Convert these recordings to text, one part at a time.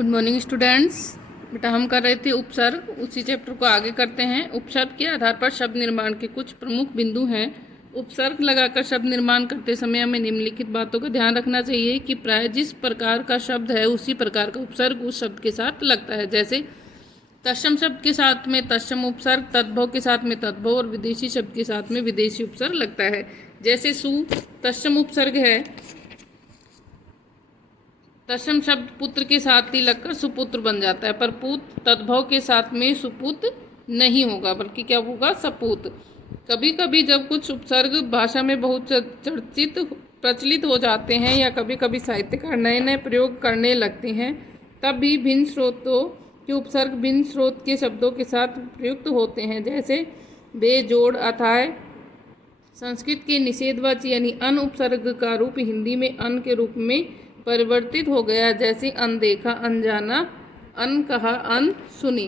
Good morning students. बेटा हम कर रहे थे उपसर्ग, उसी चैप्टर को आगे करते हैं। उपसर्ग के आधार पर शब्द निर्माण के कुछ प्रमुख बिंदु हैं। उपसर्ग लगाकर शब्द निर्माण करते समय हमें निम्नलिखित बातों का ध्यान रखना चाहिए कि प्राय जिस प्रकार का शब्द है उसी प्रकार का उपसर्ग उस शब्द के साथ लगता है। जैसे तत्सम शब्द के साथ में तत्सम उपसर्ग, तद्भव के साथ में तद्भव और विदेशी शब्द के साथ में विदेशी उपसर्ग लगता है। जैसे सु तत्सम उपसर्ग है, तत्सम शब्द पुत्र के साथ ही लगकर सुपुत्र बन जाता है, पर पुत तद्भव के साथ में सुपुत नहीं होगा बल्कि क्या होगा, सपूत। कभी कभी जब कुछ उपसर्ग भाषा में बहुत चर्चित प्रचलित हो जाते हैं या कभी कभी साहित्यकार नए नए प्रयोग करने लगते हैं, तब भी भिन्न स्रोतों के उपसर्ग भिन्न स्रोत के शब्दों के साथ प्रयुक्त होते हैं। जैसे बेजोड़, अथाय। संस्कृत के निषेधवाची यानी अन उपसर्ग का रूप हिंदी में अन के रूप में परिवर्तित हो गया। जैसे अनदेखा, अनजाना, अन कहा, अन सुनी।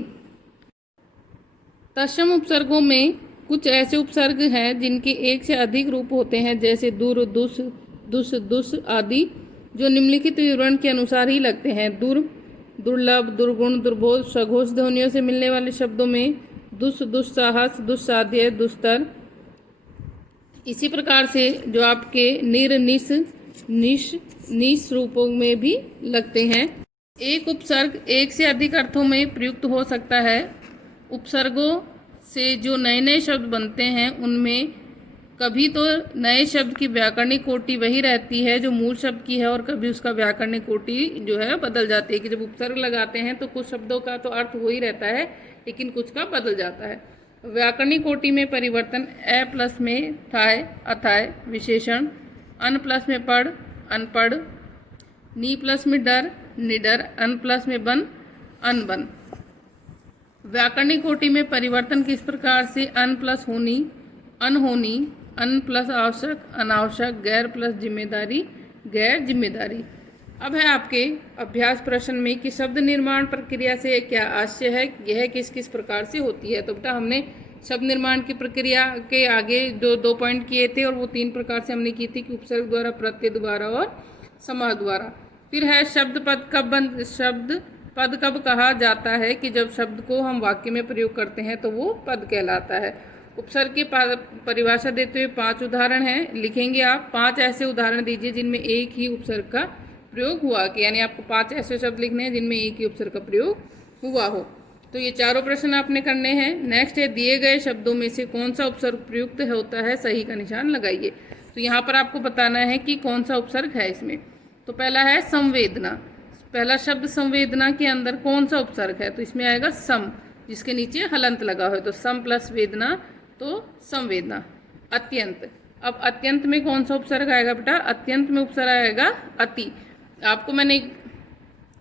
तत्सम उपसर्गों में कुछ ऐसे उपसर्ग हैं जिनके एक से अधिक रूप होते हैं, जैसे दुर, दुस, दुस, दुस आदि, जो निम्नलिखित विवरण के अनुसार ही लगते हैं। दुर, दुर्लभ, दुर्गुण, दुर्बोध। सघोष ध्वनियों से मिलने वाले शब्दों में दुस, दुस्साहस, दुस्साध्य, दुस्तर। इसी प्रकार से जो आपके निर, निस, निश, निश रूपों में भी लगते हैं। एक उपसर्ग एक से अधिक अर्थों में प्रयुक्त हो सकता है। उपसर्गों से जो नए नए शब्द बनते हैं उनमें कभी तो नए शब्द की व्याकरणिक कोटि वही रहती है जो मूल शब्द की है, और कभी उसका व्याकरणिक कोटि जो है बदल जाती है। कि जब उपसर्ग लगाते हैं तो कुछ शब्दों का तो अर्थ वही रहता है लेकिन कुछ का बदल जाता है। व्याकरणिक कोटि में परिवर्तन ए प्लस में थाय, अथाय विशेषण, अन प्लस में पढ़, अनपढ़, नी प्लस में डर, निडर, अन प्लस में बन, अनबन। व्याकरणिक कोटि में परिवर्तन किस प्रकार से अन प्लस होनी, अनहोनी, अन प्लस आवश्यक, अनावश्यक, गैर प्लस जिम्मेदारी, गैर जिम्मेदारी। अब है आपके अभ्यास प्रश्न में कि शब्द निर्माण प्रक्रिया से क्या आशय है, यह किस किस प्रकार से होती है। तो बेटा हमने शब्द निर्माण की प्रक्रिया के आगे जो 2 पॉइंट किए थे और वो 3 प्रकार से हमने की थी कि उपसर्ग द्वारा, प्रत्यय द्वारा और समास द्वारा। फिर है शब्द पद कब कहा जाता है, कि जब शब्द को हम वाक्य में प्रयोग करते हैं तो वो पद कहलाता है। उपसर्ग की परिभाषा देते हुए 5 उदाहरण हैं, लिखेंगे आप। 5 ऐसे उदाहरण दीजिए जिनमें एक ही उपसर्ग का प्रयोग हुआ, कि यानी आपको 5 ऐसे शब्द लिखने हैं जिनमें एक ही उपसर्ग का प्रयोग हुआ हो। तो ये चारों प्रश्न आपने करने हैं। नेक्स्ट है दिए गए शब्दों में से कौन सा उपसर्ग प्रयुक्त होता है, सही का निशान लगाइए। तो यहाँ पर आपको बताना है कि कौन सा उपसर्ग है इसमें। तो पहला है संवेदना। पहला शब्द संवेदना के अंदर कौन सा उपसर्ग है, तो इसमें आएगा सम, जिसके नीचे हलंत लगा हो, तो सम प्लस वेदना तो संवेदना। अत्यंत, अब अत्यंत में कौन सा उपसर्ग आएगा बेटा, अत्यंत में उपसर्ग आएगा अति। आपको मैंने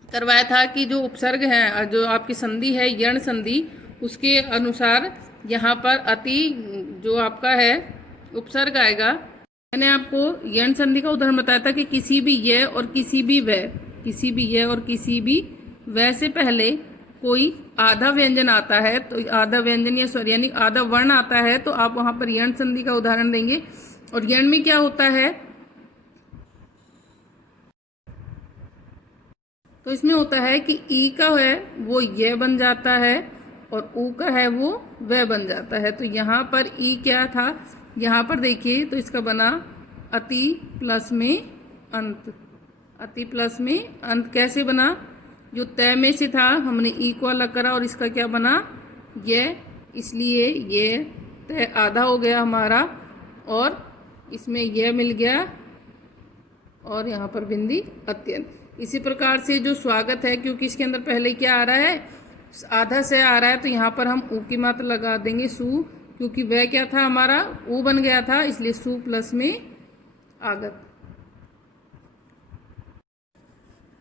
करवाया था कि जो उपसर्ग है, जो आपकी संधि है यण संधि, उसके अनुसार यहाँ पर अति जो आपका है उपसर्ग आएगा। मैंने आपको यण संधि का उदाहरण बताया था कि किसी भी य और किसी भी वह, किसी भी य और किसी भी वह से पहले कोई आधा व्यंजन आता है, तो आधा व्यंजन या सॉरी यानी आधा वर्ण आता है, तो आप वहाँ पर यण संधि का उदाहरण देंगे। और यण में क्या होता है, तो इसमें होता है कि ई का है वो यह बन जाता है और ऊ का है वो वह बन जाता है। तो यहाँ पर ई क्या था, यहाँ पर देखिए तो इसका बना अति प्लस में अंत। अति प्लस में अंत कैसे बना, जो तय में से था हमने ई को अलग करा और इसका क्या बना यह, इसलिए ये तय आधा हो गया हमारा और इसमें यह मिल गया और यहाँ पर बिंदी अत्यंत। इसी प्रकार से जो स्वागत है, क्योंकि इसके अंदर पहले क्या आ रहा है, आधा से आ रहा है, तो यहाँ पर हम ऊ की मात्रा लगा देंगे सु, क्योंकि वह क्या था हमारा ऊ बन गया था, इसलिए सु प्लस में आगत।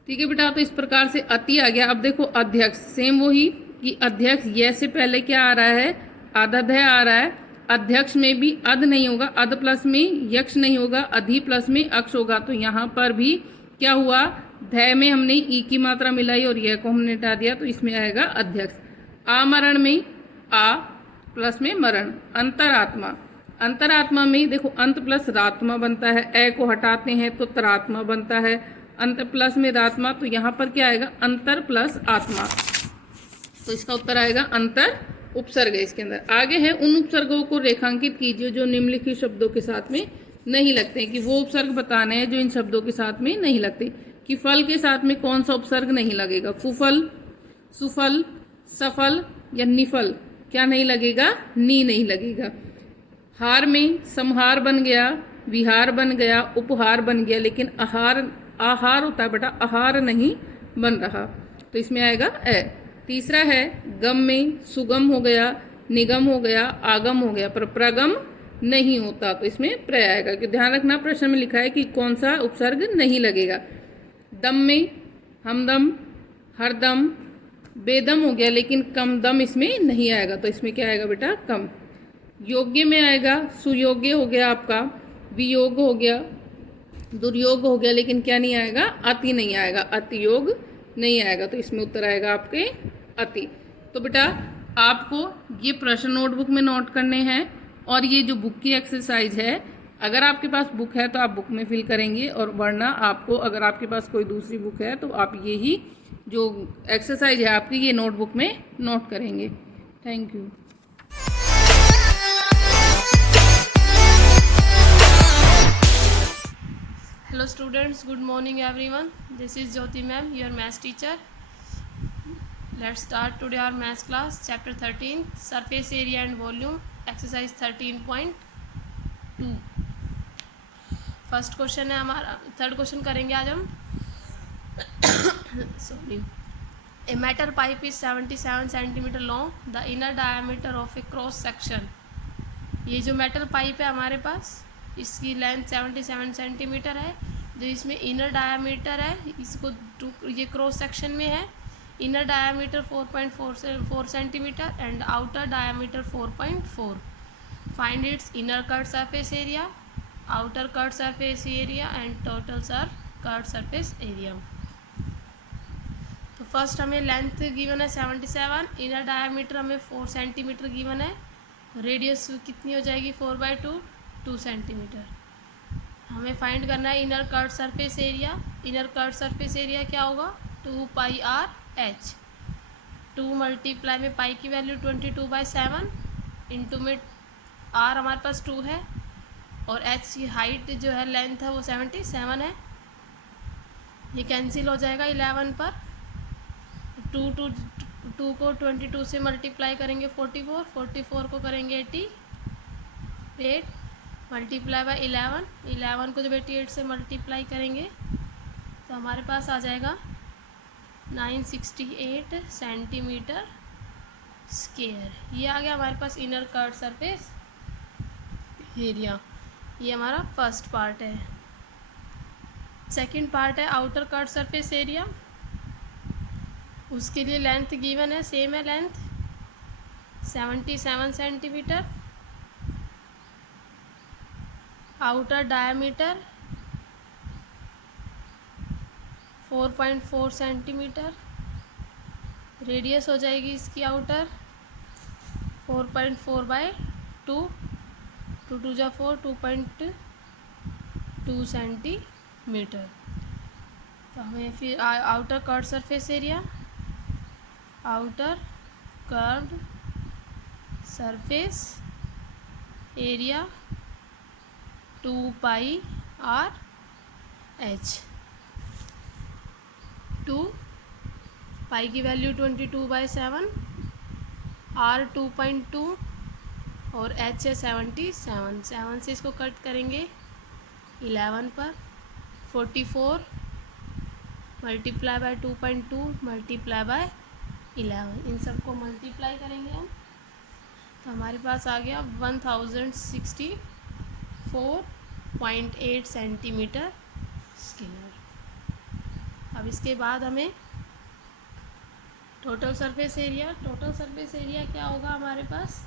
ठीक है बेटा, तो इस प्रकार से अति आ गया। अब देखो अध्यक्ष, सेम वही कि अध्यक्ष यह से पहले क्या आ रहा है, आधा ध आ रहा है। अध्यक्ष में भी अध नहीं होगा, अध प्लस में यक्ष नहीं होगा, अधि प्लस में अक्ष होगा। तो यहाँ पर भी क्या हुआ, ध में हमने ई की मात्रा मिलाई और यह को हमने हटा दिया, तो इसमें आएगा अध्यक्ष। आमरण में आ प्लस में मरण। अंतरात्मा, अंतरात्मा में देखो अंत प्लस रात्मा बनता है, ए को हटाते हैं तो तरात्मा बनता है। अंतर प्लस में आत्मा, तो यहाँ पर क्या आएगा, अंतर प्लस आत्मा, तो इसका उत्तर आएगा अंतर उपसर्ग है इसके अंदर। आगे है, उन उपसर्गों को रेखांकित कीजिए जो निम्नलिखित शब्दों के साथ में नहीं लगते हैं, कि वो उपसर्ग बताने हैं जो इन शब्दों के साथ में नहीं लगते, कि फल के साथ में कौन सा उपसर्ग नहीं लगेगा, कुफल, सुफल, सफल या निफल, क्या नहीं लगेगा, नी नहीं लगेगा। हार में समहार बन गया, विहार बन गया, उपहार बन गया, लेकिन आहार होता है बेटा, आहार नहीं बन रहा, तो इसमें आएगा ए। तीसरा है, गम में सुगम हो गया, निगम हो गया, आगम हो गया, पर प्रगम नहीं होता, तो इसमें प्रय आएगा। कि ध्यान रखना, प्रश्न में लिखा है कि कौन सा उपसर्ग नहीं लगेगा। दम में हमदम, हरदम, बेदम हो गया, लेकिन कम दम इसमें नहीं आएगा, तो इसमें क्या आएगा बेटा, कम। योग्य में आएगा, सुयोग्य हो गया आपका, वियोग हो गया, दुर्योग हो गया, लेकिन क्या नहीं आएगा, अति नहीं आएगा, अति योग नहीं आएगा, तो इसमें उत्तर आएगा आपके अति। तो बेटा आपको ये प्रश्न नोटबुक में नोट करने हैं, और ये जो बुक की एक्सरसाइज है, अगर आपके पास बुक है तो आप बुक में फिल करेंगे, और वरना आपको, अगर आपके पास कोई दूसरी बुक है तो आप यही जो एक्सरसाइज है आपकी, ये नोटबुक में नोट करेंगे। Thank you. Hello students, good morning everyone. This is Jyoti ma'am, your maths teacher. Let's start today our maths class, chapter 13, surface area and volume, exercise 13.2. First question है हमारा, third question करेंगे आज हम। Sorry. A metal pipe is 77 centimetre long, the inner diameter of A cross section. ये जो metal pipe है हमारे पास, इसकी लेंथ 77 सेंटीमीटर है, जो इसमें इनर डायामीटर है, इसको ये क्रॉस सेक्शन में है, inner diameter 4.4 centimetre and outer diameter 4.4। Find its inner cut surface area, outer cut surface area and total cut surface area. तो फर्स्ट हमें लेंथ गिवन है 77, इनर डायामीटर हमें 4 सेंटीमीटर गिवन है, रेडियस कितनी हो जाएगी 4/2, 2 सेंटीमीटर। हमें फाइंड करना है inner curve surface area. Inner curve surface area क्या होगा, 2πr/h। 2 मल्टीप्लाई में पाई की वैल्यू 22/7, इंटू में r हमारे पास 2 है, और h की हाइट जो है, लेंथ है वो 77 है, ये कैंसिल हो जाएगा 11 पर। 2 को 22 से मल्टीप्लाई करेंगे 44 को करेंगे 88, मल्टीप्लाई बाय 11 को जब 88 से मल्टीप्लाई करेंगे तो हमारे पास आ जाएगा 968 सेंटीमीटर स्क्वायर। ये आ गया हमारे पास इनर कर्व सरफेस एरिया। ये हमारा फर्स्ट पार्ट है। सेकंड पार्ट है आउटर कर्व सरफेस एरिया। उसके लिए लेंथ गिवन है, सेम है length 77 centimetre, outer diameter 4.4 centimetre, radius हो जाएगी इसकी आउटर 4.4/2, 2 2 जा 4, 2.2 सेंटीमीटर। तो हमें फिर outer curve surface area, outer curved surface area 2πr/h। 2 पाई की वैल्यू 22/7, r 2.2 और h है 77। 7 से इसको कट करेंगे 11 पर, 44 मल्टीप्लाई बाय 2.2 मल्टीप्लाई बाय 11, इन सबको मल्टीप्लाई करेंगे हम, तो हमारे पास आ गया 1064.8 सेंटीमीटर स्क्वायर। अब इसके बाद हमें total surface area, total surface area क्या होगा हमारे पास,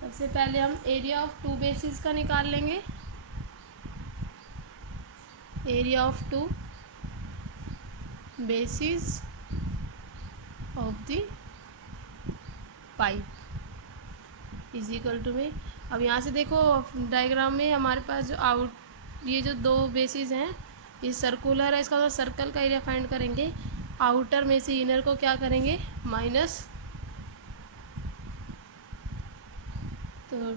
सबसे पहले हम एरिया ऑफ 2 बेसिस का निकाल लेंगे। Area of 2 basis of the pipe is equal to में, अब यहाँ से देखो डायग्राम में हमारे पास जो ये जो दो बेसिस हैं, ये सर्कुलर है, इसका मतलब सर्कल का एरिया फाइंड करेंगे। आउटर में से इनर को क्या करेंगे, माइनस, तो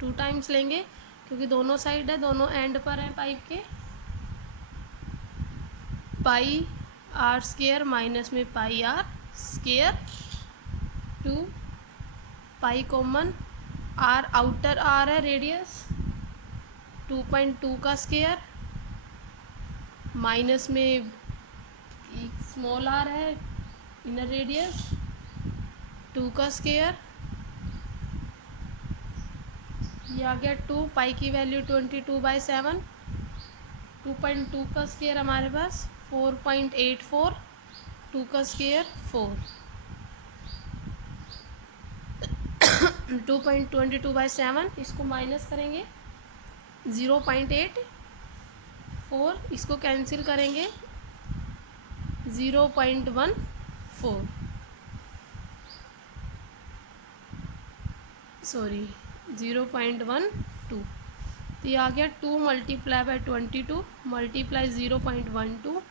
टू टाइम्स लेंगे क्योंकि दोनों साइड है, दोनों एंड पर है पाइप के। पाई आर स्क्वायर माइनस में pi R square, 2 pi common, R outer R है रेडियस, 2.2 का स्क्वायर, माइनस में एक स्मॉल आर है इनर रेडियस, 2 का स्क्वायर, ये आ गया 2 पाई की वैल्यू 22/7, 2.2 का स्क्वायर हमारे पास 4.84, 2 का स्क्वायर 4, 2.22/7, इसको माइनस करेंगे 0.84, इसको कैंसिल करेंगे 0.14, सॉरी 0.12, तो ये आ गया 2 मल्टीप्लाई बाई 22 मल्टीप्लाई 0.12,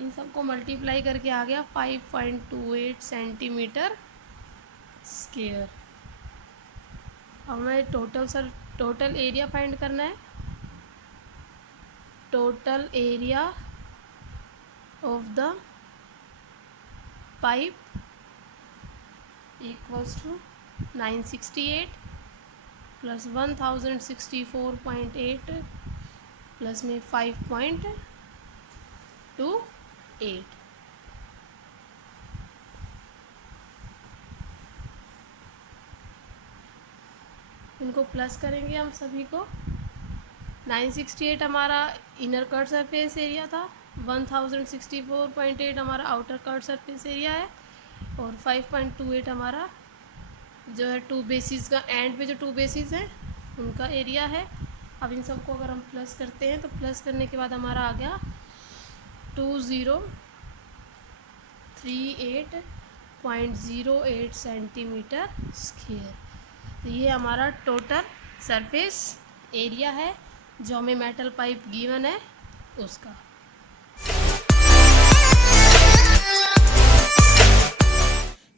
इन सबको मल्टीप्लाई करके आ गया 5.28 सेंटीमीटर स्क्वायर। अब हमें टोटल एरिया फाइंड करना है। Total area of the pipe equals to 968 plus 1064.8 plus में 5.28, इनको प्लस करेंगे हम सभी को। 968 हमारा इनर कट सरफेस एरिया था, 1064.8 हमारा आउटर कट सरफेस एरिया है, और 5.28 हमारा जो है 2 बेसिस का एंड पे जो 2 बेसिस हैं उनका एरिया है। अब इन सबको अगर हम प्लस करते हैं तो प्लस करने के बाद हमारा आ गया 2038.08 सेंटीमीटर स्क्वायर। तो ये हमारा टोटल सरफेस एरिया है जो हमें मेटल पाइप गिवन है उसका।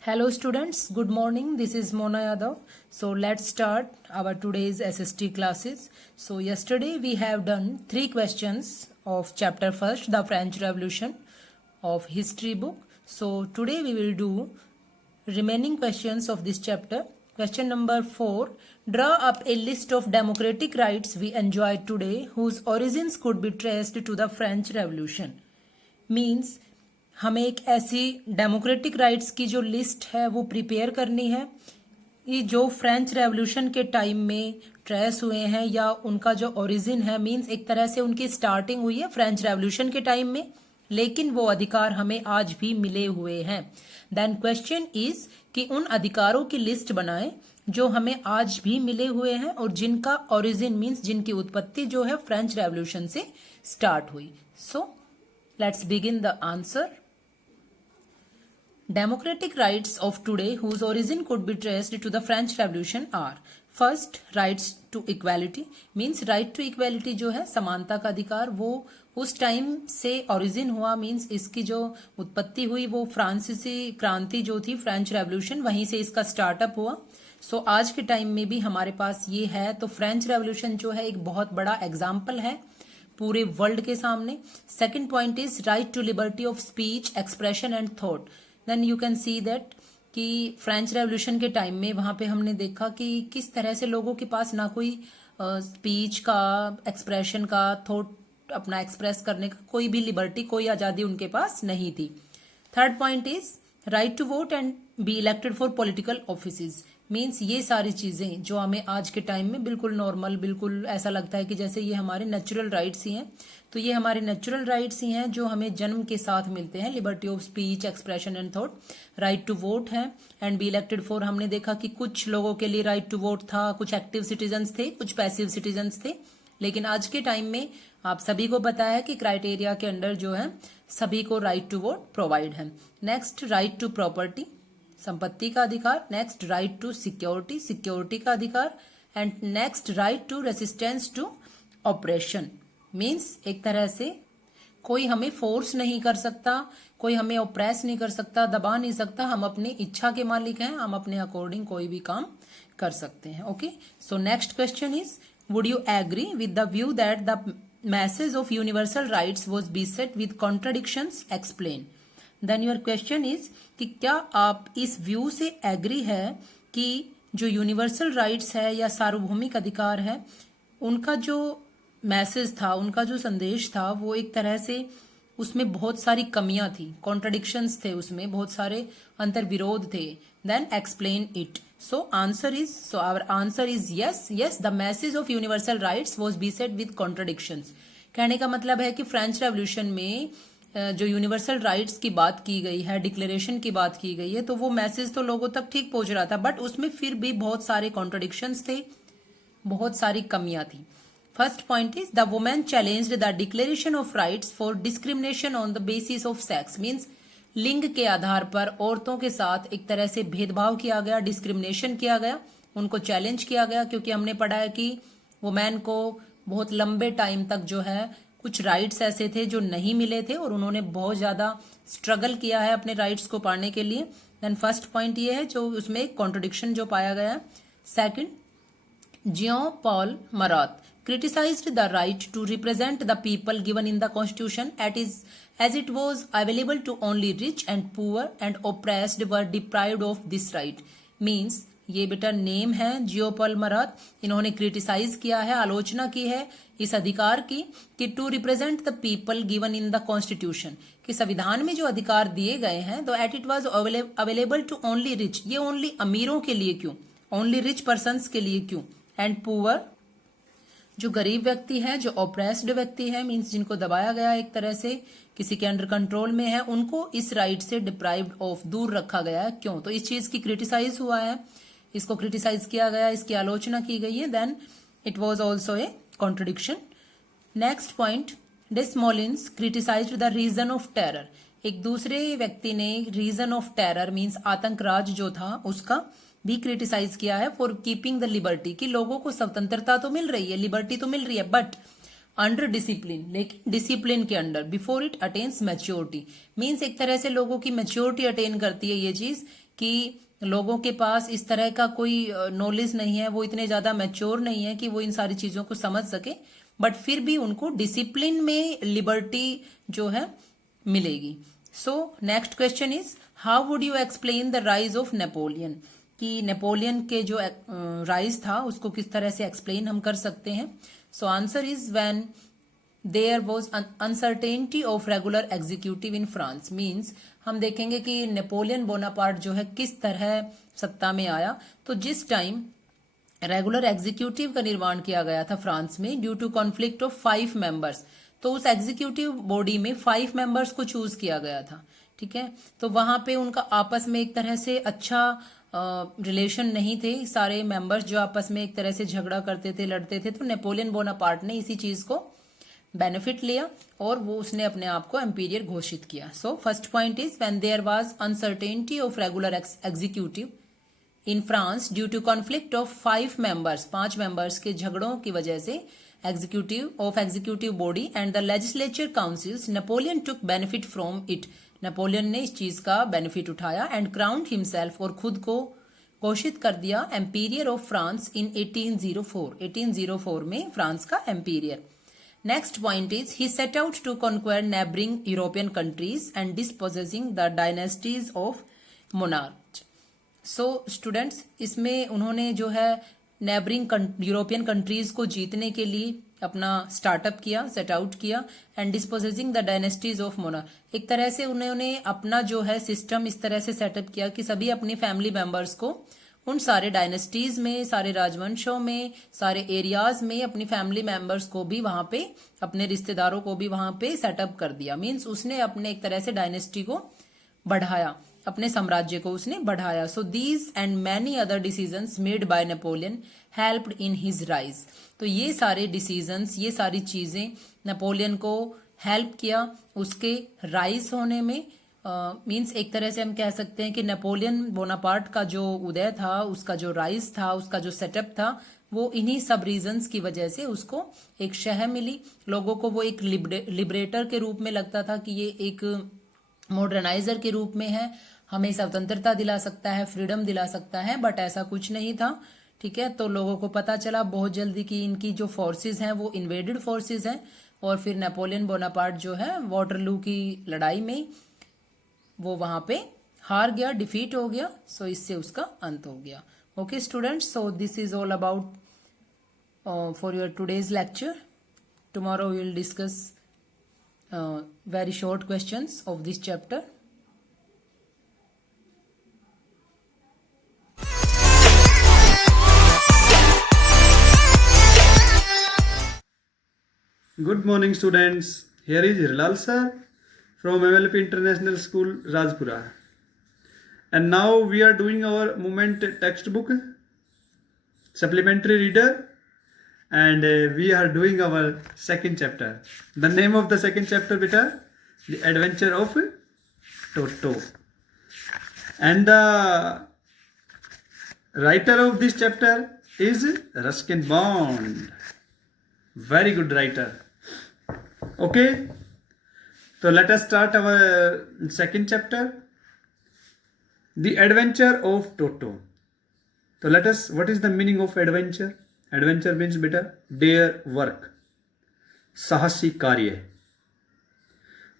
Hello students, good morning. This is Mona Yadav. So let's start our today's SST classes. So yesterday we have done 3 questions of chapter first, the French Revolution of history book. So today we will do remaining questions of this chapter. Question number 4. Draw up a list of democratic rights we enjoy today whose origins could be traced to the French Revolution. Means हमें एक ऐसी democratic rights की जो list है वो prepare करनी है, ये जो फ्रेंच रेवोल्यूशन के टाइम में ट्रेस हुए हैं या उनका जो ओरिजिन है, मींस एक तरह से उनकी स्टार्टिंग हुई है फ्रेंच रेवोल्यूशन के टाइम में, लेकिन वो अधिकार हमें आज भी मिले हुए हैं। देन क्वेश्चन इज कि उन अधिकारों की लिस्ट बनाएं जो हमें आज भी मिले हुए हैं और जिनका ओरिजिन मींस जिनकी उत्पत्ति जो है फ्रेंच रेवोल्यूशन से स्टार्ट हुई। So let's begin the answer. Democratic rights of today whose origin could be traced to the French Revolution are: first, rights to equality, means right to equality जो है समानता का अधिकार, वो उस टाइम से ओरिजिन हुआ, मीन्स इसकी जो उत्पत्ति हुई वो फ्रांसीसी क्रांति जो थी फ्रेंच रेवोल्यूशन, वहीं से इसका स्टार्टअप हुआ। सो आज के टाइम में भी हमारे पास ये है, तो फ्रेंच रेवोल्यूशन जो है एक बहुत बड़ा एग्जाम्पल है पूरे वर्ल्ड के सामने। Second point is right to liberty of speech, expression and thought. Then you can see that कि फ्रेंच रेवोल्यूशन के टाइम में वहां पे हमने देखा कि किस तरह से लोगों के पास ना कोई स्पीच का, एक्सप्रेशन का, थॉट अपना एक्सप्रेस करने का कोई भी लिबर्टी, कोई आजादी उनके पास नहीं थी। Third point is right to vote and be elected for political offices. Means ये सारी चीजें जो हमें आज के टाइम में बिल्कुल नॉर्मल, बिल्कुल ऐसा लगता है कि जैसे ये हमारे नेचुरल राइट्स ही हैं, तो ये हमारे नेचुरल राइट्स ही हैं जो हमें जन्म के साथ मिलते हैं। Liberty of speech, expression and thought, right to vote है एंड बी इलेक्टेड फॉर। हमने देखा कि कुछ लोगों के लिए राइट टू वोट था, कुछ एक्टिव सिटीजन्स थे, कुछ पैसिव सिटीजन्स थे, लेकिन आज के टाइम में आप सभी को पता है कि क्राइटेरिया के अंडर जो है सभी को राइट टू वोट प्रोवाइड है। नेक्स्ट, राइट टू प्रॉपर्टी, संपत्ति का अधिकार। Next, right to security, security का अधिकार। And next, right to resistance to operation means एक तरह से कोई हमें फोर्स नहीं कर सकता, कोई हमें ऑप्रेस नहीं कर सकता, दबा नहीं सकता, हम अपनी इच्छा के मालिक हैं, हम अपने अकॉर्डिंग कोई भी काम कर सकते हैं। Okay, so next question is would you agree with the view that the message of universal rights was beset with contradictions, explain. Then your question is कि क्या आप इस व्यू से एग्री है कि जो यूनिवर्सल राइट्स है या सार्वभौमिक अधिकार है उनका जो मैसेज था, उनका जो संदेश था वो एक तरह से उसमें बहुत सारी कमियां थी, कॉन्ट्रडिक्शंस थे, उसमें बहुत सारे अंतर्विरोध थे। Then explain it. So our answer is yes the message of universal rights was beset with contradictions. कहने का मतलब है कि फ्रेंच रेवोल्यूशन में जो यूनिवर्सल राइट्स की बात की गई है, डिक्लेरेशन की बात की गई है, तो वो मैसेज तो लोगों तक ठीक पहुंच रहा था, बट उसमें फिर भी बहुत सारे कॉन्ट्रडिक्शंस थे, बहुत सारी कमियां थी। First point is the women challenged the declaration of rights for discrimination on the basis of sex, means लिंग के आधार पर औरतों के साथ एक तरह से भेदभाव किया गया, डिस्क्रिमिनेशन किया गया, उनको चैलेंज किया गया, क्योंकि हमने पढ़ा है कि वुमेन को बहुत लंबे टाइम तक जो है कुछ राइट्स ऐसे थे जो नहीं मिले थे और उन्होंने बहुत ज्यादा स्ट्रगल किया है अपने राइट्स को पाने के लिए। देन फर्स्ट पॉइंट ये है जो उसमें कॉन्ट्रडिक्शन जो पाया गया है। Second, Jean Paul Marat criticized the right to represent the people given in the constitution as it was available to only rich and poor and oppressed were deprived of this right, means ये बेटा name है जियोपॉल मरात, इन्होंने criticise किया है, आलोचना की है इस अधिकार की कि to represent the people given in the constitution, कि संविधान में जो अधिकार दिए गए हैं तो at it was available to only rich, ये ओनली अमीरों के लिए क्यों, ओनली रिच पर्संस के लिए क्यों, एंड पुअर जो गरीब व्यक्ति है, जो ऑप्रेस्ड व्यक्ति है, मीन्स जिनको दबाया गया एक तरह से किसी के अंडर कंट्रोल में है, उनको इस राइट से डिप्राइव्ड ऑफ, दूर रखा गया है, क्यों, तो इस चीज की क्रिटिसाइज हुआ है, इसको क्रिटिसाइज किया गया, इसकी आलोचना की गई है। Then it was also a contradiction. Next point, Desmoulins criticised the reason of terror, एक दूसरे व्यक्ति ने रीजन ऑफ टेरर मीन्स आतंक राज जो था उसका भी क्रिटिसाइज किया है फॉर कीपिंग द लिबर्टी, कि लोगों को स्वतंत्रता तो मिल रही है, लिबर्टी तो मिल रही है, बट अंडर डिसिप्लिन, लेकिन डिसिप्लिन के under, before it attains maturity, means एक तरह से लोगों की मैच्योरिटी अटेन करती है ये चीज कि लोगों के पास इस तरह का कोई नॉलेज नहीं है, वो इतने ज्यादा मैच्योर नहीं है कि वो इन सारी चीजों को समझ सके, बट फिर भी उनको डिसिप्लिन में लिबर्टी जो है मिलेगी। सो next question is how would you explain the rise of Napoleon, कि नेपोलियन के जो राइज था उसको किस तरह से एक्सप्लेन हम कर सकते हैं। So answer is when there was uncertainty of regular executive in France, means हम देखेंगे कि नेपोलियन बोनापार्ट जो है किस तरह सत्ता में आया, तो जिस टाइम रेगुलर एग्जीक्यूटिव का निर्माण किया गया था फ्रांस में due to conflict of 5 members, तो उस एग्जीक्यूटिव बॉडी में 5 मेंबर्स को चूज किया गया था, ठीक है, तो वहां पे उनका आपस में एक तरह से अच्छा रिलेशन नहीं थे, सारे मेंबर्स जो आपस में एक तरह से झगड़ा करते थे, लड़ते थे, तो नेपोलियन बोनापार्ट ने इसी चीज को बेनिफिट लिया और वो उसने अपने आप को एम्पीरियर घोषित किया। So first point is when there was uncertainty of regular executive in France due to conflict of 5 members, 5 members के झगड़ों की वजह से executive body and the legislature councils, Napoleon took benefit from it, Napoleon ने इस चीज का benefit उठाया एंड क्राउंड हिमसेल्फ, और खुद को घोषित कर दिया एम्पीरियर ऑफ फ्रांस इन 1804 में फ्रांस का emperor. Next point is he set out to conquer neighbouring European countries and dispossessing the dynasties of monarch. So students, इसमें उन्होंने जो है नेबरिंग यूरोपियन कंट्रीज को जीतने के लिए अपना स्टार्टअप किया, सेट आउट किया, and dispossessing the dynasties of monarch, एक तरह से उन्होंने अपना जो है सिस्टम इस तरह से सेटअप किया कि सभी अपनी फैमिली मेंबर्स को उन सारे डायनेस्टीज में, सारे राजवंशों में, सारे एरियाज में अपनी फैमिली मेंबर्स को भी वहां पे, अपने रिश्तेदारों को भी वहां पे सेटअप कर दिया, मीन्स उसने अपने एक तरह से डायनेस्टी को बढ़ाया, अपने साम्राज्य को उसने बढ़ाया। So these and many other decisions made by Napoleon helped in his rise, तो ये सारे डिसीजंस, ये सारी चीजें नेपोलियन को हेल्प किया उसके राइज होने में। मीन्स एक तरह से हम कह सकते हैं कि नेपोलियन बोनापार्ट का जो उदय था, उसका जो राइज था, उसका जो सेटअप था, वो इन्हीं सब रीजंस की वजह से उसको एक शह मिली। लोगों को वो एक लिबरेटर के रूप में लगता था कि ये एक मॉडर्नाइजर के रूप में है, हमें स्वतंत्रता दिला सकता है, फ्रीडम दिला सकता है, बट ऐसा कुछ नहीं था। ठीक है, तो लोगों को पता चला बहुत जल्दी कि इनकी जो फोर्सेस हैं वो इन्वेडेड फोर्सेस हैं, और फिर नेपोलियन बोनापार्ट जो है वाटरलू की लड़ाई में वो वहां पे हार गया, डिफीट हो गया। सो इससे उसका अंत हो गया। Okay students, so this is all about for your today's lecture. Tomorrow we will discuss very short questions of this chapter. Good morning students, here is Hirlal sir from MLP International School Rajpura, and now we are doing our moment textbook supplementary reader, and we are doing our second chapter. The name of the second chapter, beta, The Adventure of Toto, and the writer of this chapter is Ruskin Bond. Very good writer. Okay, so let us start our second chapter, The Adventure of Toto. So let us, what is the meaning of adventure? Adventure means beta dare work, sahasi karya.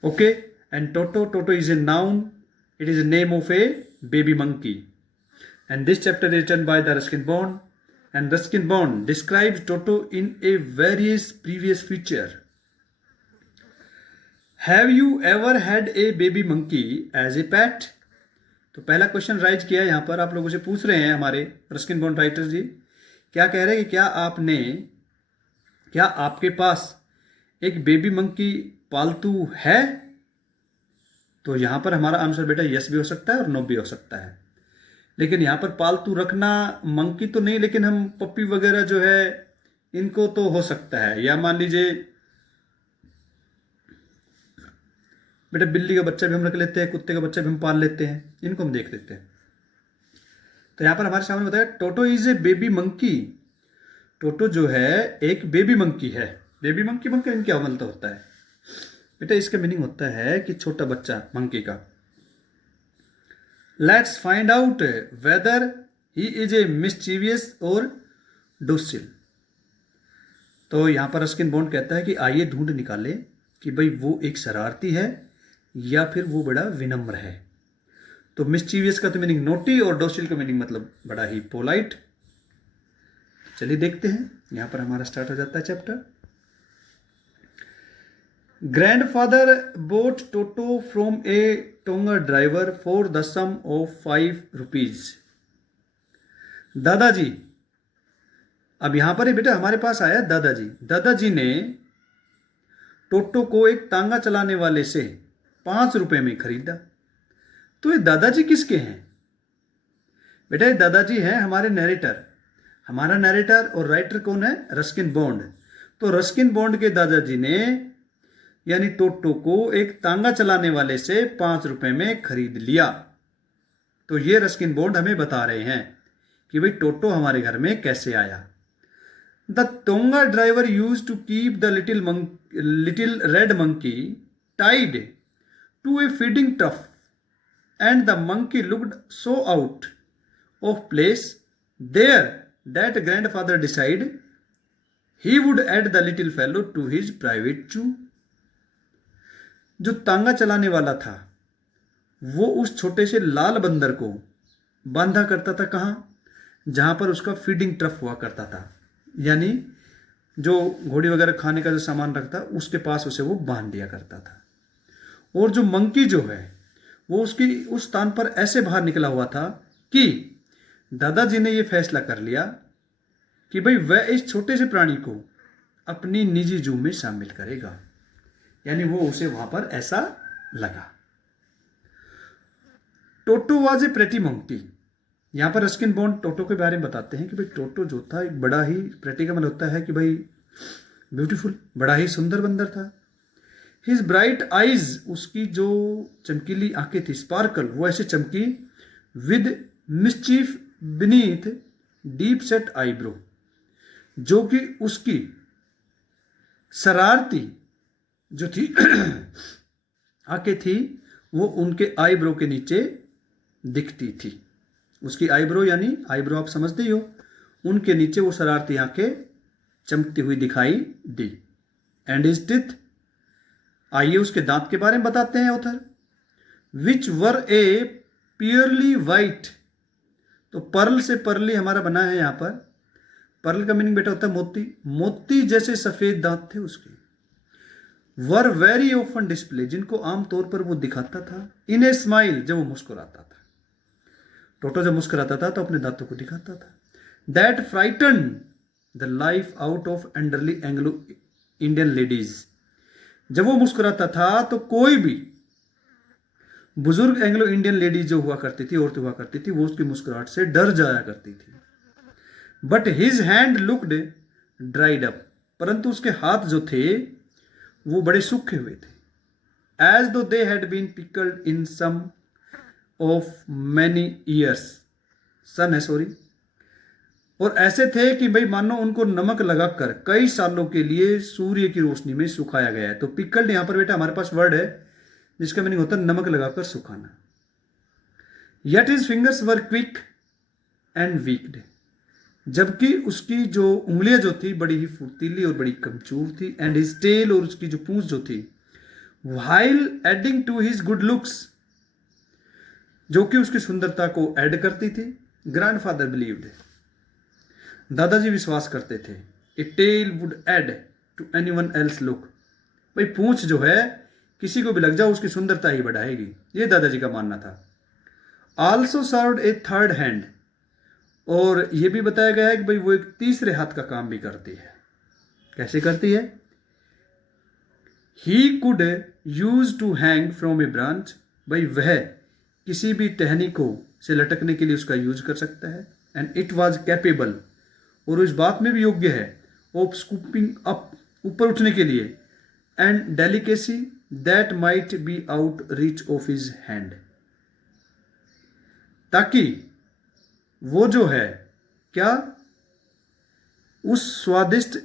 Okay, and Toto is a noun. It is a name of a baby monkey, and this chapter is written by the Ruskin Bond, and Ruskin Bond describes Toto in a various previous feature. Have you ever had a baby monkey as a pet? तो पहला question rise किया यहाँ पर, आप लोगों से पूछ रहे हैं हमारे रस्किन बॉन्ड राइटर जी, क्या कह रहे हैं कि क्या आपके पास एक बेबी मंकी पालतू है? तो यहाँ पर हमारा आंसर बेटा यस भी हो सकता है और नो भी हो सकता है। लेकिन यहाँ पर पालतू रखना मंकी तो नहीं, लेकिन हम पप्पी वगैरह जो है इनको तो हो सकता है, या मान लीजिए बेटा बिल्ली का बच्चा भी हम रख लेते हैं, कुत्ते का बच्चा भी हम पाल लेते हैं, इनको हम देख लेते हैं। तो यहाँ पर हमारे सामने बताया टोटो इज ए बेबी मंकी। टोटो जो है एक बेबी मंकी है। बेबी मंकी मंकी क्या मतलब होता है बेटा? इसका मीनिंग होता है कि छोटा बच्चा मंकी का। Let's find out whether he is a mischievous और डोसिल। तो यहाँ पर रस्किन बॉन्ड कहता है कि आइए ढूंढ निकाले कि भाई वो एक शरारती है या फिर वो बड़ा विनम्र है। तो मिस्चीवियस का तो मीनिंग नोटी और डोसिल का मीनिंग मतलब बड़ा ही पोलाइट। चलिए देखते हैं, यहां पर हमारा स्टार्ट हो जाता है chapter. Grandfather bought Toto from a tonga driver for the sum of 5 rupees. दादाजी, अब यहां पर बेटा हमारे पास आया दादाजी। दादाजी ने टोटो को एक तांगा चलाने वाले से 5 रुपए में खरीदा। तो ये दादाजी किसके हैं बेटा? ये दादाजी हैं हमारे नैरेटर। हमारा नैरेटर और राइटर कौन है? Ruskin bond. तो रस्किन बॉन्ड के दादाजी ने यानी टोटो को एक तांगा चलाने वाले से 5 रुपए में खरीद लिया। तो ये रस्किन बॉन्ड हमें बता रहे हैं कि भाई टोटो हमारे घर में कैसे आया। The Tonga driver used to keep the little red monkey tied to a feeding trough, and the monkey looked so out of place there that grandfather decided he would add the little fellow to his private zoo. जो तांगा चलाने वाला था वो उस छोटे से लाल बंदर को बांधा करता था। कहाँ? जहां पर उसका फीडिंग ट्रफ हुआ करता था, यानी जो घोड़ी वगैरह खाने का जो सामान रखता उसके पास उसे वो बांध दिया करता था। और जो मंकी जो है वो उसकी उस स्थान पर ऐसे बाहर निकला हुआ था कि दादाजी ने ये फैसला कर लिया कि भाई वह इस छोटे से प्राणी को अपनी निजी जू में शामिल करेगा, यानी वो उसे वहां पर ऐसा लगा। टोटो वाज ए प्रेटी मंकी। यहाँ पर रस्किन बॉन्ड टोटो के बारे में बताते हैं कि भाई टोटो जो था एक बड़ा ही, प्रेटी का मतलब होता है कि भाई ब्यूटीफुल, बड़ा ही सुंदर बंदर था। हिज ब्राइट आईज, उसकी जो चमकीली आंखें थी, स्पार्कल, वो ऐसे चमकी। With mischief beneath deep set eyebrow, जो कि उसकी शरारती जो थी आंखें थी वो उनके आईब्रो के नीचे दिखती थी। उसकी आईब्रो यानी आईब्रो आप समझते ही हो, उनके नीचे वो शरारती आंखें चमकती हुई दिखाई दी। एंड हिज टीथ, आइए उसके दांत के बारे में बताते हैं ऑथर। विच वर ए प्योरली वाइट, तो पर्ल से पर्ली हमारा बना है यहां पर। पर्ल का मीनिंग बेटा होता है मोती, मोती जैसे सफेद दांत थे उसके। वर वेरी ऑफन डिस्प्ले, जिनको आमतौर पर वो दिखाता था। इन ए स्माइल, जब वो मुस्कुराता था, टोटो जब मुस्कुराता था तो अपने दांतों को दिखाता था। That frighten the life out of elderly Anglo Indian ladies, जब वो मुस्कुराता था तो कोई भी बुजुर्ग एंग्लो इंडियन लेडीज जो हुआ करती थी, औरतें हुआ करती थी, वो उसकी मुस्कुराहट से डर जाया करती थी। But his hand looked dried up, परंतु उसके हाथ जो थे वो बड़े सूखे हुए थे। As though they had been pickled in some of many years, सन है सॉरी, और ऐसे थे कि भाई मानो उनको नमक लगाकर कई सालों के लिए सूर्य की रोशनी में सुखाया गया है। तो पिकल्ड यहां पर बेटा हमारे पास वर्ड है जिसका मीनिंग होता है नमक लगाकर सुखाना। Yet his fingers were quick and wicked, जबकि उसकी जो उंगलियां जो थी बड़ी ही फुर्तीली और बड़ी कमजोर थी। एंड हिज टेल, और उसकी जो पूंछ जो थी, while adding to his good looks, जो कि उसकी सुंदरता को ऐड करती थी। ग्रैंडफादर बिलीव्ड, दादाजी विश्वास करते थे, a tail would add to anyone else look, भाई पूंछ जो है किसी को भी लग जाओ उसकी सुंदरता ही बढ़ाएगी, ये दादाजी का मानना था। आल्सो सर्व्ड ए थर्ड हैंड, और यह भी बताया गया है कि भाई वो एक तीसरे हाथ का काम भी करती है। कैसे करती है? He could use to hang from a branch, भाई वह किसी भी टहनी को से लटकने के लिए उसका यूज कर सकता है। एंड इट वॉज कैपेबल, और इस बात में भी योग्य है, ऑफ स्कूपिंग अप, ऊपर उठने के लिए, and delicacy that might be out reach of his hand, ताकि वो जो है क्या उस स्वादिष्ट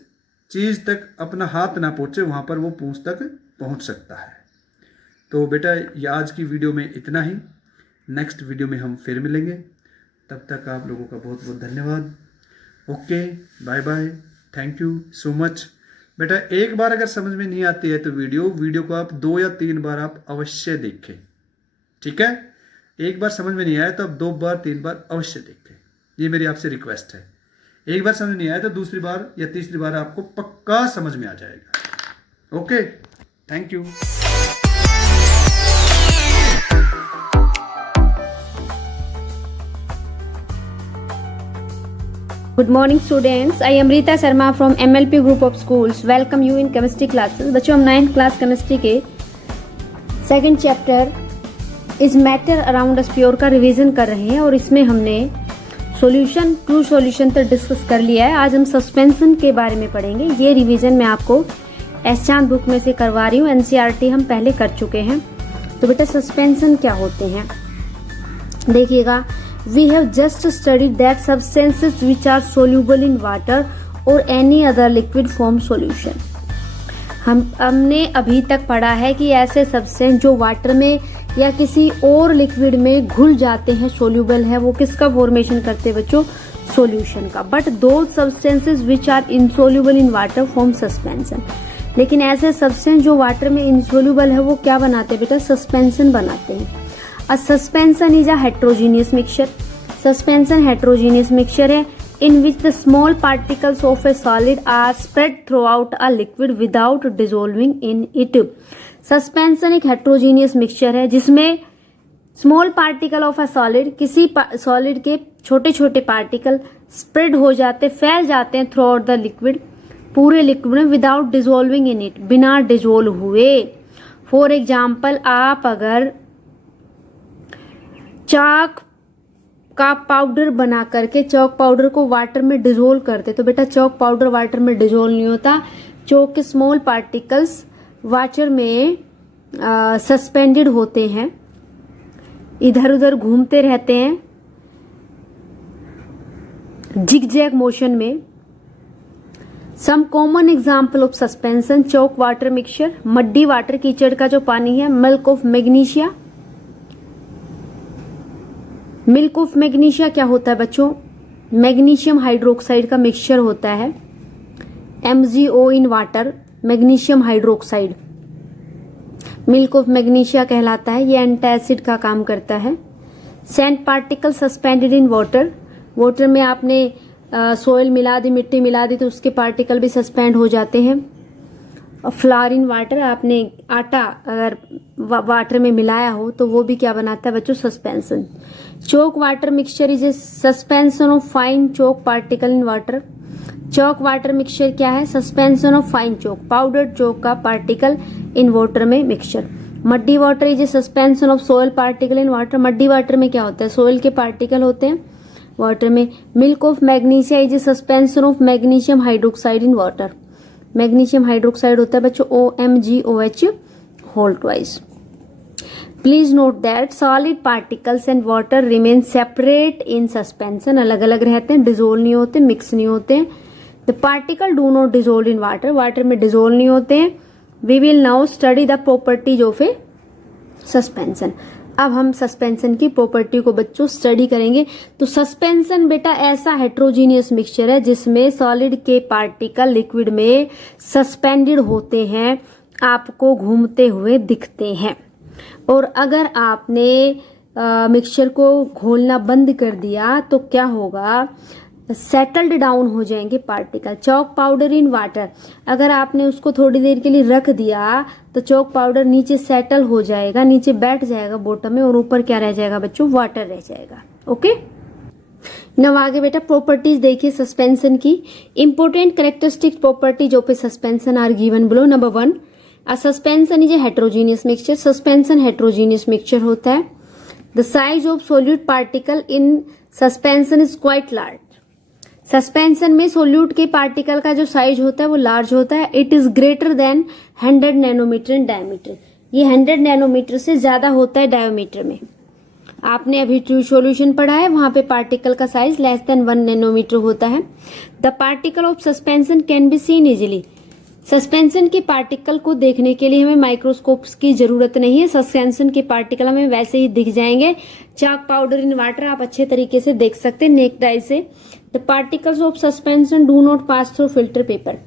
चीज तक अपना हाथ ना पहुंचे, वहां पर वो पूंछ तक पहुंच सकता है। तो बेटा ये आज की वीडियो में इतना ही, नेक्स्ट वीडियो में हम फिर मिलेंगे, तब तक आप लोगों का बहुत बहुत धन्यवाद। Okay, bye bye, thank you so much. बेटा एक बार अगर समझ में नहीं आती है तो वीडियो को आप 2 या 3 बार आप अवश्य देखें, ठीक है? एक बार समझ में नहीं आया तो आप 2 बार 3 बार अवश्य देखें, ये मेरी आपसे रिक्वेस्ट है। एक बार समझ नहीं आया तो दूसरी बार या तीसरी बार आपको पक्का समझ में आ जाएगा। Okay, thank you. Good morning students, I am Rita Sharma from MLP group of schools. Welcome you in chemistry classes. बच्चों हम 9th class chemistry के second chapter is matter around us pure का रिवीजन कर रहे हैं, और इसमें हमने सॉल्यूशन ट्रू सॉल्यूशन तक डिस्कस कर लिया है। आज हम सस्पेंशन के बारे में पढ़ेंगे। ये रिवीजन मैं आपको एस चांद बुक में से करवा रही हूँ, एनसीईआरटी हम पहले कर चुके हैं। तो बेटा सस्पेंशन क्या होते हैं देखिएगा। We have just studied that substances which are soluble in water or any other liquid form solution. हमने अभी तक पढ़ा है कि ऐसे सब्सटेंस जो वाटर में या किसी और लिक्विड में घुल जाते हैं, सोल्यूबल है, वो किसका फॉर्मेशन करते हैं बच्चों? सॉल्यूशन का। बट दो substances which are insoluble in water form suspension. लेकिन ऐसे सब्सटेंस जो वाटर में इनसोल्यूबल है वो क्या बनाते हैं बेटा? सस्पेंशन बनाते हैं। A suspension is a heterogeneous mixture. Suspension heterogeneous mixture है in which the small particles of a solid are spread throughout a liquid without dissolving in it. Suspension एक heterogeneous mixture है जिसमें small particle of a solid, किसी solid के छोटे छोटे particle spread हो जाते, फैल जाते हैं throughout the liquid, पूरे लिक्विड में, without dissolving in it, बिना डिजोल्व हुए। फॉर एग्जाम्पल आप अगर चाक का पाउडर बना करके चौक पाउडर को वाटर में डिजोल्व करते, तो बेटा चौक पाउडर वाटर में डिजोल्व नहीं होता। चौक के स्मॉल पार्टिकल्स वाटर में सस्पेंडेड होते हैं, इधर उधर घूमते रहते हैं जिग जैग मोशन में, some common example of suspension, chalk water mixture, muddy water कीचड़ का जो पानी है, milk of magnesia. Milk of magnesia क्या होता है बच्चों? मैग्नीशियम हाइड्रोक्साइड का मिक्सचर होता है, MgO in water, magnesium hydroxide milk of magnesia कहलाता है। ये एंटासिड का काम करता है। Sand particle suspended in water, water में आपने सोयल मिला दी, मिट्टी मिला दी तो उसके पार्टिकल भी सस्पेंड हो जाते हैं। और फ्लावर इन वाटर, आपने आटा अगर वाटर में मिलाया हो तो वो भी क्या बनाता है बच्चों? Suspension. Chalk water mixture is a suspension of fine chalk particle in water. Chalk water mixture क्या है? Suspension of fine chalk, powdered chalk का पार्टिकल इन वाटर में mixture. Muddy water is a suspension of soil particle in water. Muddy water में क्या होता है? Soil के particle होते हैं वाटर में। Milk of magnesia is a suspension of magnesium hydroxide in water. Magnesium hydroxide होता है बच्चों OMgOH whole twice. Please note that solid particles and water remain separate in suspension, अलग अलग रहते हैं, डिजोल्व नहीं होते, मिक्स नहीं होते हैं। The particle do not dissolve in water, water में डिजोल्व नहीं होते हैं। We will now study the properties of a suspension. अब हम सस्पेंशन की प्रॉपर्टी को बच्चों स्टडी करेंगे। तो सस्पेंशन बेटा ऐसा हेट्रोजीनियस मिक्सचर है जिसमें सॉलिड के पार्टिकल लिक्विड में सस्पेंडेड होते हैं, आपको घूमते हुए दिखते हैं। और अगर आपने मिक्सचर को घोलना बंद कर दिया तो क्या होगा? सेटल्ड डाउन हो जाएंगे particle. Chowk powder in water, अगर आपने उसको थोड़ी देर के लिए रख दिया तो चौक पाउडर नीचे सेटल हो जाएगा, नीचे बैठ जाएगा बॉटम में, और ऊपर क्या रह जाएगा बच्चों? वाटर रह जाएगा। ओके, नव आगे बेटा प्रॉपर्टीज देखिए सस्पेंशन की। Important characteristic properties of a suspension are given below. Number 1, a suspension is a heterogeneous mixture. Suspension heterogeneous mixture होता है। The size of solute particle in suspension is quite large. Suspension में solute के particle का जो size होता है वो large होता है। It is greater than 100 nanometer in diameter. ये 100 नैनोमीटर से ज्यादा होता है डायमीटर में। आपने अभी ट्रू सॉल्यूशन पढ़ा है, वहां पे पार्टिकल का साइज लेस देन 1 नैनोमीटर होता है। The particle of suspension can be seen easily. Suspension के पार्टिकल को देखने के लिए हमें माइक्रोस्कोप की जरूरत नहीं है। सस्पेंशन के पार्टिकल हमें वैसे ही दिख जाएंगे। चाक पाउडर इन वाटर आप अच्छे तरीके से देख सकते हैं नेक्ड आई से। The particles of suspension do not pass through filter paper.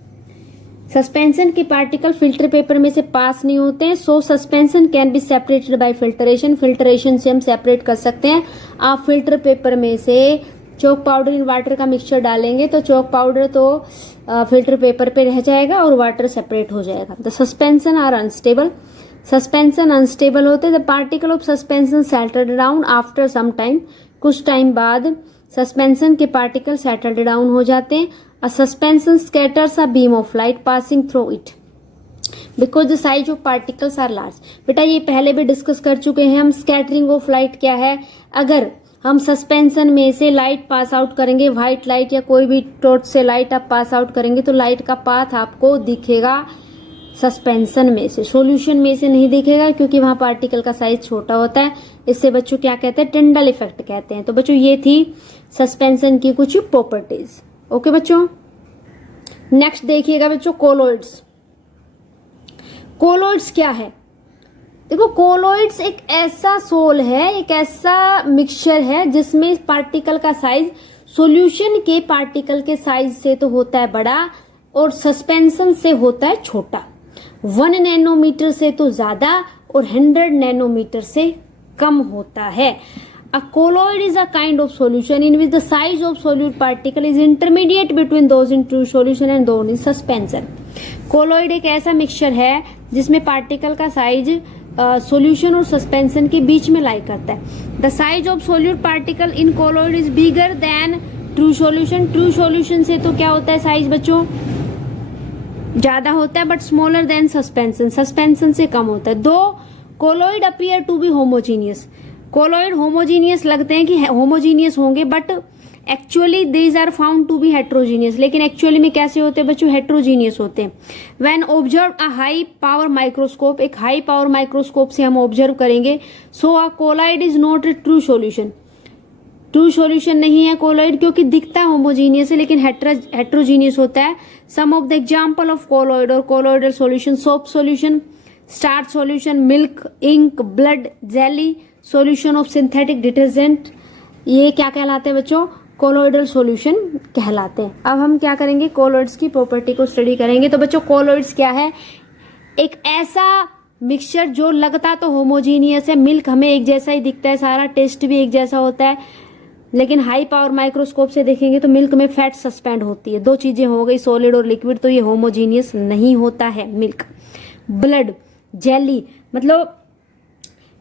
Suspension के पार्टिकल फिल्टर पेपर में से पास नहीं होते हैं। So suspension can be separated by filtration. Filtration से हम सेपरेट कर सकते हैं। आप फिल्टर पेपर में से चौक पाउडर इन वाटर का मिक्सचर डालेंगे तो चौक पाउडर तो फिल्टर पेपर पे रह जाएगा और वाटर सेपरेट हो जाएगा। The suspension are unstable. Suspension unstable होते हैं। The particle of suspension settled down after some time. कुछ टाइम बाद सस्पेंशन के पार्टिकल सेटल्ड डाउन हो जाते हैं। A suspension scatters a beam of light passing through it because the size of particles are large. बेटा ये पहले भी डिस्कस कर चुके हैं हम। स्कैटरिंग ऑफ लाइट क्या है? अगर हम सस्पेंशन में से लाइट पास आउट करेंगे, व्हाइट लाइट या कोई भी टॉर्च से लाइट आप पास आउट करेंगे तो लाइट का पाथ आपको दिखेगा सस्पेंशन में से, सॉल्यूशन में से नहीं दिखेगा क्योंकि वहां पार्टिकल का साइज छोटा होता है। इससे बच्चों क्या कहते हैं? टिंडल इफेक्ट कहते हैं। तो बच्चों ये थी सस्पेंशन की कुछ प्रॉपर्टीज। ओके बच्चों, नेक्स्ट देखिएगा बच्चों कोलोइड्स। कोलोइड्स क्या है? देखो कोलोइड्स एक ऐसा सोल है, एक ऐसा मिक्सचर है जिसमें पार्टिकल का साइज सॉल्यूशन के पार्टिकल के साइज से तो होता है बड़ा और सस्पेंशन से होता है छोटा। 1 नैनोमीटर से तो ज्यादा और 100 नैनोमीटर से कम होता है। A colloid is a kind of solution in which the size of solute particle is intermediate between those in true solution and those in suspension. Colloid एक ऐसा मिक्सचर है जिसमें पार्टिकल का साइज सॉल्यूशन और सस्पेंशन के बीच में लाई करता है। The size of solute particle in colloid is bigger then true solution. True solution से तो क्या होता है साइज बच्चों? ज्यादा होता है but smaller than suspension. Suspension से कम होता है। दो colloid appear to be homogeneous. Colloid homogeneous लगते हैं कि होमोजीनियस होंगे but actually these are found to be heterogeneous. लेकिन एक्चुअली में कैसे होते हैं बच्चों? हेट्रोजीनियस होते हैं। When observe a high power microscope, एक हाई पावर माइक्रोस्कोप से हम ऑब्जर्व करेंगे, so a colloid is not a true solution. True solution नहीं है कोलॉइड, क्योंकि दिखता होमोजीनियस है लेकिन हेट्रोजीनियस होता है। Some of the example of colloid और colloidal solution: soap solution, starch solution, milk, ink, blood, jelly, solution of synthetic detergent. ये क्या कहलाते हैं बच्चों? कोलॉइडल सॉल्यूशन कहलाते हैं। अब हम क्या करेंगे? कोलॉइड्स की प्रॉपर्टी को स्टडी करेंगे। तो बच्चों कोलॉइड्स क्या है? एक ऐसा मिक्सचर जो लगता तो होमोजीनियस है। मिल्क हमें एक जैसा ही दिखता है, सारा टेस्ट भी एक जैसा होता है, लेकिन हाई पावर माइक्रोस्कोप से देखेंगे तो मिल्क में फैट सस्पेंड होती है। दो चीजें हो गई, सॉलिड और लिक्विड, तो ये होमोजीनियस नहीं होता है मिल्क। ब्लड, जेली, मतलब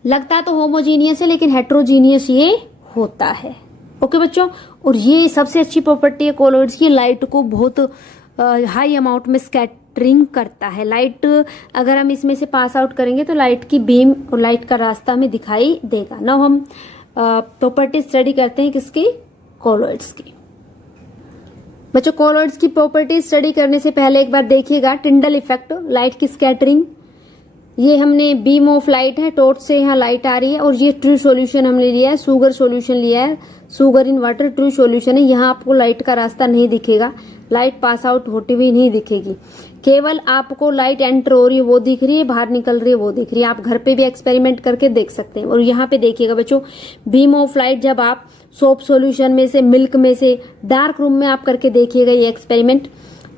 लगता तो होमोजीनियस है लेकिन हेट्रोजीनियस ये होता है। ओके बच्चों, और ये सबसे अच्छी प्रॉपर्टी है कोलॉइड्स की, लाइट को बहुत हाई अमाउंट में स्कैटरिंग करता है। लाइट अगर हम इसमें से पास आउट करेंगे तो लाइट की बीम और लाइट का रास्ता हमें दिखाई देगा। नाउ हम प्रॉपर्टी स्टडी करते हैं किसकी? कोलॉइड्स की। बच्चों कोलॉइड्स की प्रॉपर्टी स्टडी करने से पहले एक बार देखिएगा टिंडल इफेक्ट, लाइट की स्कैटरिंग। ये हमने बीम ऑफ लाइट है, टॉर्च से यहाँ लाइट आ रही है, और ये ट्रू सॉल्यूशन हमने लिया है, शुगर सॉल्यूशन लिया है, sugar in water true solution है। यहाँ आपको लाइट का रास्ता नहीं दिखेगा, लाइट पास आउट होती हुई नहीं दिखेगी, केवल आपको लाइट एंटर हो रही है वो दिख रही है, बाहर निकल रही है वो दिख रही है। आप घर पे भी एक्सपेरिमेंट करके देख सकते हैं। और यहाँ पे देखिएगा बच्चों, बीम ऑफ लाइट जब आप सोप सॉल्यूशन में से, मिल्क में से, डार्क रूम में आप करके देखिएगा ये एक्सपेरिमेंट,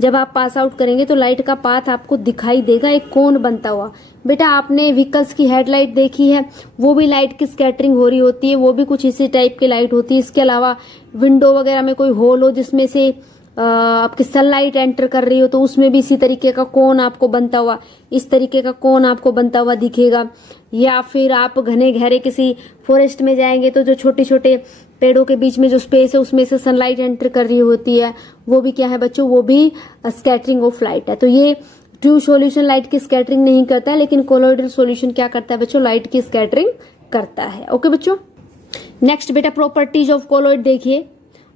जब आप पास आउट करेंगे तो लाइट का पाथ आपको दिखाई देगा, एक कोन बनता हुआ। बेटा आपने व्हीकल्स की हेडलाइट देखी है, वो भी लाइट की स्कैटरिंग हो रही होती है, वो भी कुछ इसी टाइप की लाइट होती है। इसके अलावा विंडो वगैरह में कोई होल हो जिसमें से आपकी सनलाइट एंटर कर रही हो, तो उसमें भी इसी तरीके का कोन आपको बनता हुआ, इस तरीके का कोन आपको बनता हुआ दिखेगा। या फिर आप घने गहरे किसी फॉरेस्ट में जाएंगे तो जो छोटे छोटे पेड़ों के बीच में जो स्पेस है उसमें से सनलाइट एंटर कर रही होती है, वो भी क्या है बच्चों? वो भी स्कैटरिंग ऑफ लाइट है। तो ये ट्रू सॉल्यूशन लाइट की स्कैटरिंग नहीं करता है, लेकिन कोलॉइडल सॉल्यूशन क्या करता है बच्चों? लाइट की स्कैटरिंग करता है। ओके बच्चों, नेक्स्ट बेटा प्रॉपर्टीज ऑफ कोलॉइड देखिए।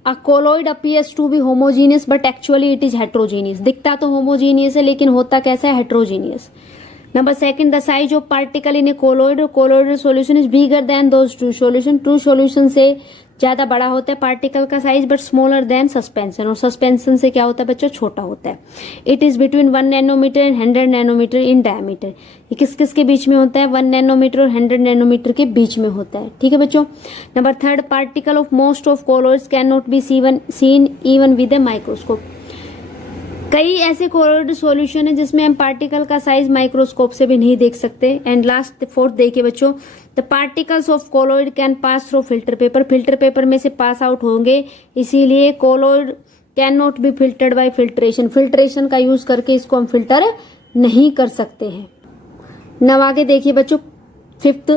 A colloid appears to be homogeneous but actually it is heterogeneous. दिखता तो होमोजीनियस है लेकिन होता कैसा है? Heterogeneous. Number second, the size of particle in a colloid, colloidal solution is bigger than those true solution. True solution से ज्यादा बड़ा होता है पार्टिकल का size, but smaller than suspension, और सस्पेंशन से क्या होता है बच्चों? छोटा होता है। It is between 1 nanometre and 100 nanometer in diameter. ये किस किस के बीच में होता है? 1 नैनोमीटर और 100 नैनोमीटर के बीच में होता है। ठीक है बच्चों। Number third, particle of most of colloids can not be seen even with a microscope. कई ऐसे कोलॉइड सॉल्यूशन है जिसमें हम पार्टिकल का साइज माइक्रोस्कोप से भी नहीं देख सकते। एंड लास्ट फोर्थ देखिए बच्चों, the particles of colloid can pass through filter paper. Filter paper में से पास आउट होंगे, इसीलिए colloid can not be filtered bye filtration. Filtration का यूज करके इसको हम फिल्टर नहीं कर सकते हैं। नव आगे देखिए बच्चों, fifth,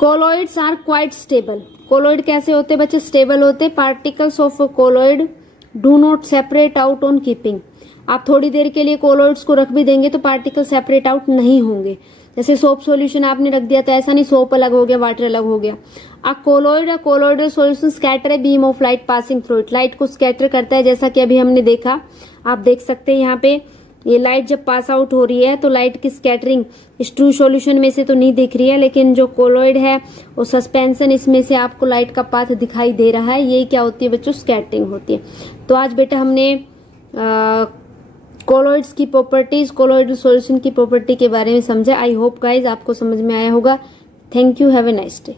colloids are quite stable. Colloid कैसे होते बच्चे? स्टेबल होते। Particles of colloid do not separate out on keeping. आप थोड़ी देर के लिए कोलॉइड्स को रख भी देंगे तो पार्टिकल सेपरेट आउट नहीं होंगे। जैसे सोप सॉल्यूशन आपने रख दिया तो ऐसा नहीं सोप अलग हो गया, वाटर अलग हो गया। कोलॉइडल सॉल्यूशन स्कैटर है beam of light passing through it. Light को स्कैटर करता है, जैसा कि अभी हमने देखा। आप देख सकते हैं यहाँ पे ये लाइट जब पास आउट हो रही है तो लाइट की स्कैटरिंग इस ट्रू सॉल्यूशन में से तो नहीं दिख रही है, लेकिन जो कोलॉइड है वो सस्पेंशन, इसमें से आपको लाइट का पाथ दिखाई दे रहा है। यही क्या होती है बच्चों? स्कैटरिंग होती है। तो आज बेटा हमने कोलॉइड्स की प्रॉपर्टीज, कोलॉइडल सॉल्यूशन की प्रॉपर्टी के बारे में समझा। आई होप गाइज आपको समझ में आया होगा। Thank you, have a nice day.